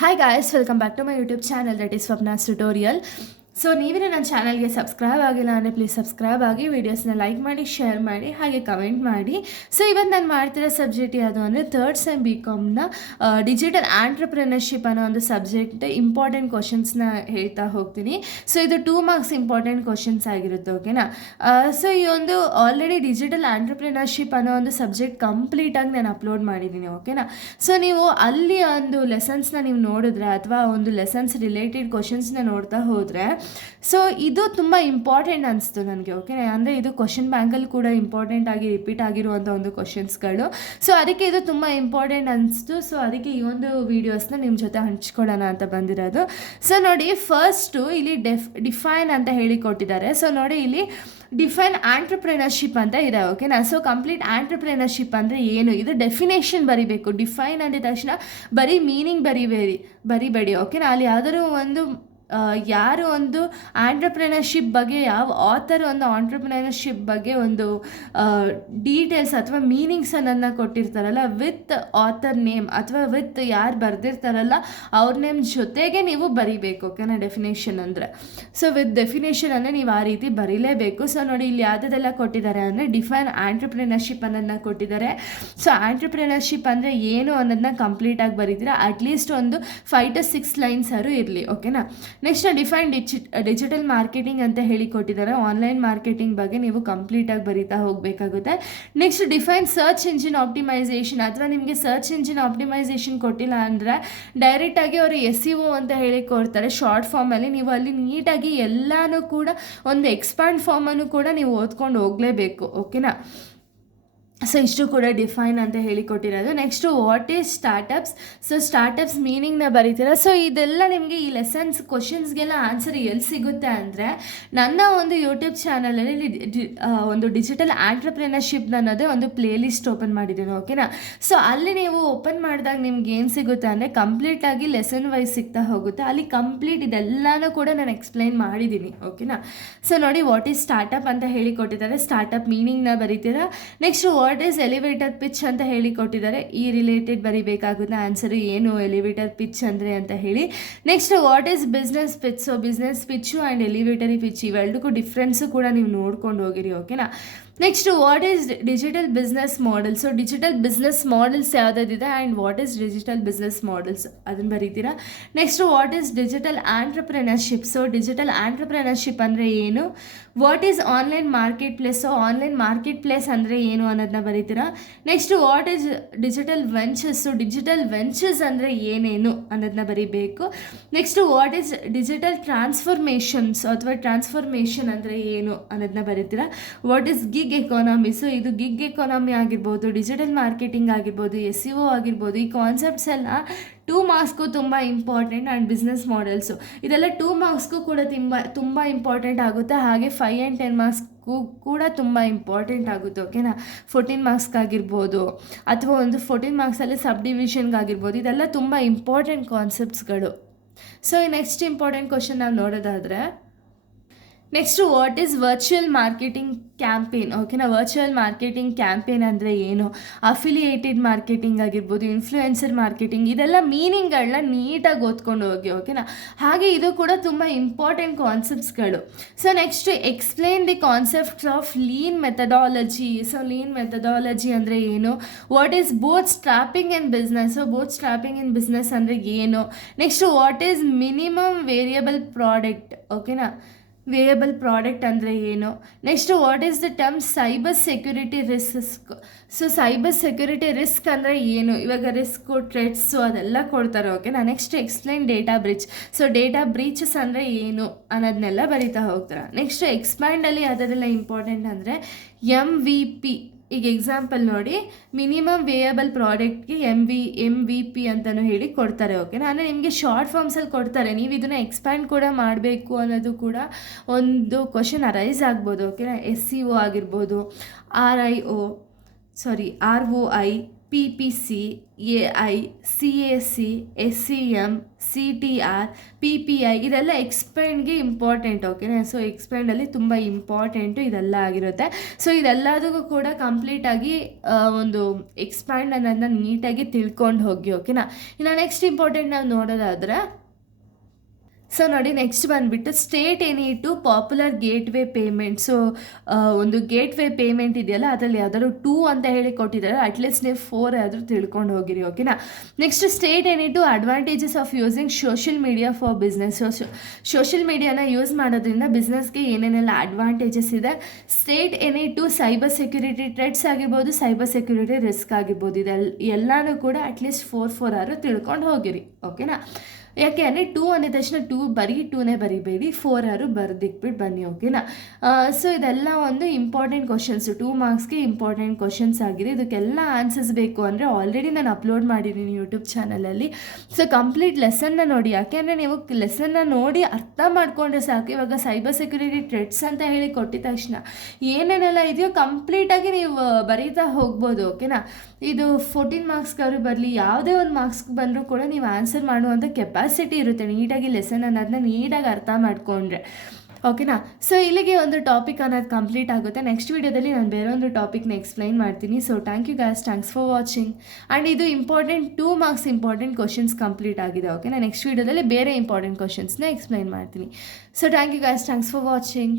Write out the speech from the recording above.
Hi guys, welcome back to my YouTube channel, that is Swapna's Tutorial. So ನೀವೇ ನನ್ನ ಚಾನಲ್ಗೆ subscribe ಆಗಿಲ್ಲ ಅಂದರೆ ಪ್ಲೀಸ್ ಸಬ್ಸ್ಕ್ರೈಬ್ ಆಗಿ, ವೀಡಿಯೋಸ್ನ ಲೈಕ್ ಮಾಡಿ, ಶೇರ್ ಮಾಡಿ, ಹಾಗೆ ಕಮೆಂಟ್ ಮಾಡಿ. ಸೊ ಇವತ್ತು ನಾನು ಮಾಡ್ತಿರೋ ಸಬ್ಜೆಕ್ಟ್ ಯಾವುದು ಅಂದರೆ ಥರ್ಡ್ ಸೆಮ್ BComನ ಡಿಜಿಟಲ್ ಆಂಟ್ರಪ್ರಿನರ್ಶಿಪ್ ಅನ್ನೋ ಒಂದು ಸಬ್ಜೆಕ್ಟ್ ಇಂಪಾರ್ಟೆಂಟ್ ಕ್ವಶನ್ಸ್ನ ಹೇಳ್ತಾ ಹೋಗ್ತೀನಿ. ಸೊ ಇದು 2 ಮಾರ್ಕ್ಸ್ ಇಂಪಾರ್ಟೆಂಟ್ ಕ್ವಶನ್ಸ್ ಆಗಿರುತ್ತೆ, ಓಕೆನಾ. ಸೊ ಈ ಒಂದು ಆಲ್ರೆಡಿ ಡಿಜಿಟಲ್ ಆಂಟ್ರಪ್ರಿನರ್ಶಿಪ್ ಅನ್ನೋ ಒಂದು ಸಬ್ಜೆಕ್ಟ್ ಕಂಪ್ಲೀಟಾಗಿ ನಾನು ಅಪ್ಲೋಡ್ ಮಾಡಿದ್ದೀನಿ, ಓಕೆನಾ. ಸೊ ನೀವು ಅಲ್ಲಿ ಒಂದು ಲೆಸನ್ಸ್ನ ನೀವು ನೋಡಿದ್ರೆ ಅಥವಾ ಒಂದು ಲೆಸನ್ಸ್ ರಿಲೇಟೆಡ್ ಕ್ವಶನ್ಸ್ನ ನೋಡ್ತಾ ಹೋದರೆ ಸೊ ಇದು ತುಂಬ ಇಂಪಾರ್ಟೆಂಟ್ ಅನಿಸ್ತು ನನಗೆ, ಓಕೆ. ಅಂದರೆ ಇದು ಕ್ವಶನ್ ಬ್ಯಾಂಕಲ್ಲಿ ಕೂಡ ಇಂಪಾರ್ಟೆಂಟ್ ಆಗಿ ರಿಪೀಟ್ ಆಗಿರುವಂಥ ಒಂದು ಕ್ವಶನ್ಸ್ಗಳು. ಸೊ ಅದಕ್ಕೆ ಇದು ತುಂಬ ಇಂಪಾರ್ಟೆಂಟ್ ಅನಿಸ್ತು. ಸೊ ಅದಕ್ಕೆ ಈ ಒಂದು ವೀಡಿಯೋಸ್ನ ನಿಮ್ಮ ಜೊತೆ ಹಂಚ್ಕೊಳ್ಳೋಣ ಅಂತ ಬಂದಿರೋದು. ಸೊ ನೋಡಿ, ಫಸ್ಟು ಇಲ್ಲಿ ಡಿಫೈನ್ ಅಂತ ಹೇಳಿ ಕೊಟ್ಟಿದ್ದಾರೆ. ಸೊ ನೋಡಿ, ಇಲ್ಲಿ ಡಿಫೈನ್ ಆಂಟ್ರಪ್ರಿನರ್ಶಿಪ್ ಅಂತ ಇದೆ, ಓಕೆನಾ. ಸೊ ಕಂಪ್ಲೀಟ್ ಆಂಟ್ರಪ್ರಿನರ್ಶಿಪ್ ಅಂದರೆ ಏನು, ಇದು ಡೆಫಿನೇಷನ್ ಬರಿಬೇಕು. ಡಿಫೈನ್ ಅಂದಿದ ತಕ್ಷಣ ಬರೀ ಮೀನಿಂಗ್ ಬರಿಬೇಡಿ, ಓಕೆನಾ. ಅಲ್ಲಿ ಯಾವ್ದಾದ್ರು ಒಂದು ಯಾರು ಒಂದು ಆಂಟ್ರಪ್ರಿನರ್ಶಿಪ್ ಬಗ್ಗೆ, ಯಾವ ಆಥರ್ ಒಂದು ಆಂಟ್ರಪ್ರಿನರ್ಶಿಪ್ ಬಗ್ಗೆ ಒಂದು ಡೀಟೇಲ್ಸ್ ಅಥವಾ ಮೀನಿಂಗ್ಸನ್ನು ಕೊಟ್ಟಿರ್ತಾರಲ್ಲ, ವಿತ್ ಆಥರ್ ನೇಮ್ ಅಥವಾ ವಿತ್ ಯಾರು ಬರೆದಿರ್ತಾರಲ್ಲ ಅವ್ರ ನೇಮ್ ಜೊತೆಗೆ ನೀವು ಬರಿಬೇಕು, ಓಕೆನಾ. ಡೆಫಿನೇಷನ್ ಅಂದರೆ, ಸೊ ವಿತ್ ಡೆಫಿನೇಷನ್ ಅಂದರೆ ನೀವು ಆ ರೀತಿ ಬರೀಲೇಬೇಕು. ಸೊ ನೋಡಿ, ಇಲ್ಲಿ ಯಾವುದೆಲ್ಲ ಕೊಟ್ಟಿದ್ದಾರೆ ಅಂದರೆ ಡಿಫೈನ್ ಆಂಟ್ರಪ್ರಿನರ್ಶಿಪ್ ಅನ್ನೋದನ್ನ ಕೊಟ್ಟಿದ್ದಾರೆ. ಸೊ ಆಂಟ್ರಪ್ರಿನರ್ಶಿಪ್ ಅಂದರೆ ಏನು ಅನ್ನೋದನ್ನ ಕಂಪ್ಲೀಟಾಗಿ ಬರೀತೀರಾ. ಅಟ್ಲೀಸ್ಟ್ ಒಂದು 5 to 6 ಲೈನ್ಸ್ ಇರಲಿ, ಓಕೆನಾ. ನೆಕ್ಸ್ಟ್ ಡಿಫೈನ್ ಡಿಜಿಟಲ್ ಮಾರ್ಕೆಟಿಂಗ್ ಅಂತ ಹೇಳಿ ಕೊಟ್ಟಿದ್ದಾರೆ. ಆನ್ಲೈನ್ ಮಾರ್ಕೆಟಿಂಗ್ ಬಗ್ಗೆ ನೀವು ಕಂಪ್ಲೀಟಾಗಿ ಬರೀತಾ ಹೋಗಬೇಕಾಗುತ್ತೆ. Next define search engine optimisation, ಅಥವಾ ನಿಮಗೆ ಸರ್ಚ್ ಇಂಜಿನ್ ಆಪ್ಟಿಮೈಸೇಷನ್ ಕೊಟ್ಟಿಲ್ಲ ಅಂದರೆ ಡೈರೆಕ್ಟಾಗಿ ಅವರು SEO ಅಂತ ಹೇಳಿ ಕೊಡ್ತಾರೆ ಶಾರ್ಟ್ ಫಾರ್ಮಲ್ಲಿ. ನೀವು ಅಲ್ಲಿ ನೀಟಾಗಿ ಎಲ್ಲನೂ ಕೂಡ ಒಂದು ಎಕ್ಸ್ಪ್ಯಾಂಡ್ ಫಾರ್ಮನ್ನು ಕೂಡ ನೀವು ಓದ್ಕೊಂಡು ಹೋಗಲೇಬೇಕು, ಓಕೆನಾ. ಸೊ ಇಷ್ಟು ಕೂಡ ಡಿಫೈನ್ ಅಂತ ಹೇಳಿಕೊಟ್ಟಿರೋದು. Next what is startups. So startups ಮೀನಿಂಗ್ನ ಬರೀತೀರ. ಸೊ ಇದೆಲ್ಲ ನಿಮಗೆ ಈ ಲೆಸನ್ಸ್ ಕ್ವಶನ್ಸ್ಗೆಲ್ಲ ಆನ್ಸರ್ ಎಲ್ಲಿ ಸಿಗುತ್ತೆ ಅಂದರೆ, ನನ್ನ ಒಂದು ಯೂಟ್ಯೂಬ್ ಚಾನಲಲ್ಲಿ ಒಂದು ಡಿಜಿಟಲ್ ಆಂಟ್ರಪ್ರಿನರ್ಶಿಪ್ ಅನ್ನೋದೇ ಒಂದು ಪ್ಲೇ ಲಿಸ್ಟ್ ಓಪನ್ ಮಾಡಿದ್ದೀನಿ, ಓಕೆನಾ. ಸೊ ಅಲ್ಲಿ ನೀವು ಓಪನ್ ಮಾಡಿದಾಗ ನಿಮ್ಗೆ ಏನು ಸಿಗುತ್ತೆ ಅಂದರೆ ಕಂಪ್ಲೀಟಾಗಿ ಲೆಸನ್ ವೈಸ್ ಸಿಗ್ತಾ ಹೋಗುತ್ತೆ. ಅಲ್ಲಿ ಕಂಪ್ಲೀಟ್ ಇದೆಲ್ಲನೂ ಕೂಡ ನಾನು ಎಕ್ಸ್ಪ್ಲೈನ್ ಮಾಡಿದ್ದೀನಿ, ಓಕೆನಾ. ಸೊ ನೋಡಿ, ವಾಟ್ ಈಸ್ ಸ್ಟಾರ್ಟಪ್ ಅಂತ ಹೇಳಿಕೊಟ್ಟಿದ್ದಾರೆ. ಸ್ಟಾರ್ಟಪ್ ಮೀನಿಂಗ್ನ ಬರೀತೀರಾ. Next what is elevator pitch ಅಂತ ಹೇಳಿ ಕೊಟ್ಟಿದ್ದಾರೆ. ಈ ರಿಲೇಟೆಡ್ ಬರೀಬೇಕಾಗುತ್ತೆ ಆನ್ಸರ್, ಏನು ಎಲಿವೇಟರ್ ಪಿಚ್ ಅಂದರೆ ಅಂತ ಹೇಳಿ. Next what is business pitch. So business pitch and elevator pitch ಇವೆರಡಕ್ಕೂ ಡಿಫ್ರೆನ್ಸು ಕೂಡ ನೀವು ನೋಡ್ಕೊಂಡು ಹೋಗಿರಿ, ಓಕೆನಾ. Next what is digital business model. So digital business models ಯಾವುದಾದಿದೆ and what is digital business models ಅದನ್ನು ಬರೀತೀರಾ. Next what is digital entrepreneurship. So digital entrepreneurship ಅಂದರೆ ಏನು. What is online marketplace. So online marketplace ಅಂದರೆ ಏನು ಅನ್ನೋದನ್ನ ಬರೀತೀರಾ. Next what is digital ventures. So digital ventures ಅಂದರೆ ಏನೇನು ಅನ್ನೋದನ್ನ ಬರೀಬೇಕು. Next what is digital transformations ಅಥವಾ ಟ್ರಾನ್ಸ್ಫಾರ್ಮೇಷನ್ ಅಂದರೆ ಏನು ಅನ್ನೋದನ್ನ ಬರೀತೀರಾ. What is gig economy. So ಇದು ಗಿಗ್ ಎಕಾನಮಿ ಆಗಿರ್ಬೋದು, ಡಿಜಿಟಲ್ ಮಾರ್ಕೆಟಿಂಗ್ ಆಗಿರ್ಬೋದು, SEO ಆಗಿರ್ಬೋದು. ಈ ಕಾನ್ಸೆಪ್ಟ್ಸ್ ಎಲ್ಲ 2 ಮಾರ್ಕ್ಸ್ಗೂ ತುಂಬ ಇಂಪಾರ್ಟೆಂಟ್. ಆ್ಯಂಡ್ ಬಿಸ್ನೆಸ್ ಮಾಡೆಲ್ಸು ಇದೆಲ್ಲ 2 ಮಾರ್ಕ್ಸ್ಗೂ ಕೂಡ ತುಂಬ ಇಂಪಾರ್ಟೆಂಟ್ ಆಗುತ್ತೆ. ಹಾಗೆ 5 and 10 ಮಾರ್ಕ್ಸ್ಗೂ ಕೂಡ ತುಂಬ ಇಂಪಾರ್ಟೆಂಟ್ ಆಗುತ್ತೆ, ಓಕೆನಾ. 14 ಮಾರ್ಕ್ಸ್ಗಾಗಿರ್ಬೋದು ಅಥವಾ ಒಂದು 14 ಮಾರ್ಕ್ಸಲ್ಲಿ ಸಬ್ ಡಿವಿಷನ್ಗಾಗಿರ್ಬೋದು. ಇದೆಲ್ಲ ತುಂಬ ಇಂಪಾರ್ಟೆಂಟ್ ಕಾನ್ಸೆಪ್ಟ್ಸ್ಗಳು. ಸೊ ಈ ನೆಕ್ಸ್ಟ್ ಇಂಪಾರ್ಟೆಂಟ್ ಕ್ವಶನ್ ನಾವು ನೋಡೋದಾದರೆ, next what is virtual marketing campaign, ಓಕೆನಾ. ವರ್ಚುವಲ್ ಮಾರ್ಕೆಟಿಂಗ್ ಕ್ಯಾಂಪೇನ್ ಅಂದರೆ ಏನು. ಅಫಿಲಿಯೇಟೆಡ್ ಮಾರ್ಕೆಟಿಂಗ್ ಆಗಿರ್ಬೋದು, ಇನ್ಫ್ಲೂಯೆನ್ಸರ್ ಮಾರ್ಕೆಟಿಂಗ್, ಇದೆಲ್ಲ ಮೀನಿಂಗ್ಗಳನ್ನ ನೀಟಾಗಿ ಓದ್ಕೊಂಡು ಹೋಗಿ, ಓಕೆನಾ. ಹಾಗೆ ಇದು ಕೂಡ ತುಂಬ ಇಂಪಾರ್ಟೆಂಟ್ ಕಾನ್ಸೆಪ್ಟ್ಸ್ಗಳು. So next explain the concepts of lean methodology. So lean methodology ಅಂದರೆ ಏನು. What is bootstrapping and business. So bootstrapping and business ಅಂದರೆ ಏನು. Next what is minimum variable product, ಓಕೆನಾ. ವೇರಿಯಬಲ್ ಪ್ರಾಡಕ್ಟ್ ಅಂದರೆ ಏನು. Next what is the term cyber security risk. So cyber security risk ಅಂದರೆ ಏನು. ಇವಾಗ risk, threats ಅದೆಲ್ಲ ಕೊಡ್ತಾರೆ, ಓಕೆನಾ. Next explain data breach. So data ಬ್ರೀಚಸ್ ಅಂದರೆ ಏನು ಅನ್ನೋದನ್ನೆಲ್ಲ ಬರಿತಾ ಹೋಗ್ತಾರೆ. ನೆಕ್ಸ್ಟ್ ಎಕ್ಸ್ಪ್ಯಾಂಡಲ್ಲಿ ಅದೆಲ್ಲ ಇಂಪಾರ್ಟೆಂಟ್ ಅಂದರೆ MVP. ಈಗ ಎಕ್ಸಾಂಪಲ್ ನೋಡಿ, ಮಿನಿಮಮ್ ವೇಯಬಲ್ ಪ್ರಾಡಕ್ಟ್ಗೆ MVP ಅಂತಲೂ ಹೇಳಿ ಕೊಡ್ತಾರೆ, ಓಕೆನಾ. ಅಂದರೆ ನಿಮಗೆ ಶಾರ್ಟ್ ಫಾರ್ಮ್ಸಲ್ಲಿ ಕೊಡ್ತಾರೆ. ನೀವು ಇದನ್ನು ಎಕ್ಸ್ಪ್ಯಾಂಡ್ ಕೂಡ ಮಾಡಬೇಕು ಅನ್ನೋದು ಕೂಡ ಒಂದು ಕ್ವಶನ್ ಅರೈಸ್ ಆಗ್ಬೋದು, ಓಕೆನಾ. SEO ಆಗಿರ್ಬೋದು, ROI, PPC, AI, CAC, SCM, CTR, PPI ಇದೆಲ್ಲ ಎಕ್ಸ್ಪೆಂಡ್ಗೆ ಇಂಪಾರ್ಟೆಂಟ್. ಓಕೆನಾ. ಸೊ ಎಕ್ಸ್ಪೆಂಡಲ್ಲಿ ತುಂಬ ಇಂಪಾರ್ಟೆಂಟು ಇದೆಲ್ಲ ಆಗಿರುತ್ತೆ. ಸೊ ಇದೆಲ್ಲದಕ್ಕೂ ಕೂಡ ಕಂಪ್ಲೀಟಾಗಿ ಒಂದು ಎಕ್ಸ್ಪ್ಯಾಂಡ್ ಅನ್ನೋದನ್ನ ನೀಟಾಗಿ ತಿಳ್ಕೊಂಡು ಹೋಗಿ. ಓಕೆನಾ. ಇನ್ನು ನೆಕ್ಸ್ಟ್ ಇಂಪಾರ್ಟೆಂಟ್ ನಾವು ನೋಡೋದಾದರೆ, ಸೊ ನೋಡಿ ನೆಕ್ಸ್ಟ್ ಬಂದುಬಿಟ್ಟು state any to popular gateway payment. So ಒಂದು ಗೇಟ್ವೇ ಪೇಮೆಂಟ್ ಇದೆಯಲ್ಲ, ಅದರಲ್ಲಿ ಯಾವ್ದಾದ್ರು 2 ಅಂತ ಹೇಳಿ ಕೊಟ್ಟಿದ್ದಾರೆ. ಅಟ್ಲೀಸ್ಟ್ ನೀವು 4 ಆದರೂ ತಿಳ್ಕೊಂಡು ಹೋಗಿರಿ. ಓಕೆನಾ. Next state any two advantages of using social media for business. Social ಮೀಡಿಯಾನ ಯೂಸ್ ಮಾಡೋದ್ರಿಂದ ಬಿಸ್ನೆಸ್ಗೆ ಏನೇನೆಲ್ಲ ಅಡ್ವಾಂಟೇಜಸ್ ಇದೆ. State any two cyber security threats ಆಗಿರ್ಬೋದು, ಸೈಬರ್ ಸೆಕ್ಯೂರಿಟಿ ರಿಸ್ಕ್ ಆಗಿರ್ಬೋದು. ಎಲ್ಲನೂ ಕೂಡ ಅಟ್ಲೀಸ್ಟ್ 4 ಆದರೂ ತಿಳ್ಕೊಂಡು ಹೋಗಿರಿ. ಓಕೆನಾ. ಯಾಕೆ ಅಂದರೆ 2 ಅಂದಿದ ತಕ್ಷಣ ಬರೀ 2ನೇ ಬರಿಬೇಡಿ, 4 ಆದರೂ ಬರೆದಿಕ್ಬಿಟ್ಟು ಬನ್ನಿ. ಓಕೆನಾ. ಸೊ ಇದೆಲ್ಲ ಒಂದು ಇಂಪಾರ್ಟೆಂಟ್ ಕ್ವಶನ್ಸು, 2 ಮಾರ್ಕ್ಸ್ಗೆ ಇಂಪಾರ್ಟೆಂಟ್ ಕ್ವಶನ್ಸ್ ಆಗಿದೆ. ಇದಕ್ಕೆಲ್ಲ ಆನ್ಸರ್ಸ್ ಬೇಕು ಅಂದರೆ ಆಲ್ರೆಡಿ ನಾನು ಅಪ್ಲೋಡ್ ಮಾಡಿದ್ದೀನಿ ಯೂಟ್ಯೂಬ್ ಚಾನಲಲ್ಲಿ. ಸೊ ಕಂಪ್ಲೀಟ್ ಲೆಸನ್ನ ನೋಡಿ. ಯಾಕೆಂದರೆ ನೀವು ಲೆಸನ್ನ ನೋಡಿ ಅರ್ಥ ಮಾಡಿಕೊಂಡ್ರೆ ಸಾಕು. ಇವಾಗ ಸೈಬರ್ ಸೆಕ್ಯೂರಿಟಿ ಥ್ರೆಟ್ಸ್ ಅಂತ ಹೇಳಿ ಕೊಟ್ಟಿದ ತಕ್ಷಣ ಏನೇನೆಲ್ಲ ಇದೆಯೋ ಕಂಪ್ಲೀಟಾಗಿ ನೀವು ಬರೀತಾ ಹೋಗ್ಬೋದು. ಓಕೆನಾ. ಇದು 14 ಮಾರ್ಕ್ಸ್ಗಾದ್ರು ಬರಲಿ, ಯಾವುದೇ ಒಂದು ಮಾರ್ಕ್ಸ್ಗೆ ಬಂದರೂ ಕೂಡ ನೀವು ಆನ್ಸರ್ ಮಾಡುವಂಥ ಕೆಪಾಸಿಟಿ ಇರುತ್ತೆ ನೀಟಾಗಿ ಲೆಸನ್ ಅನ್ನೋದನ್ನ ನೀಟಾಗಿ ಅರ್ಥ ಮಾಡಿಕೊಂಡ್ರೆ. ಓಕೆನಾ. ಸೊ ಇಲ್ಲಿಗೆ ಒಂದು ಟಾಪಿಕ್ ಅನ್ನೋದು ಕಂಪ್ಲೀಟ್ ಆಗುತ್ತೆ. ನೆಕ್ಸ್ಟ್ ವೀಡಿಯೋದಲ್ಲಿ ನಾನು ಬೇರೆ ಒಂದು ಟಾಪಿಕ್ನ ಎಕ್ಸ್ಪ್ಲೈನ್ ಮಾಡ್ತೀನಿ. So thank you guys, thanks for watching. And ಇದು important 2 marks important questions complete ಆಗಿದೆ. ಓಕೆನಾ. ನೆಕ್ಸ್ಟ್ ವೀಡಿಯೋದಲ್ಲಿ ಬೇರೆ ಇಂಪಾರ್ಟೆಂಟ್ ಕ್ವಶನ್ಸ್ನ ಎಕ್ಸ್ಪ್ಲೈನ್ ಮಾಡ್ತೀನಿ. So thank you guys, thanks for watching.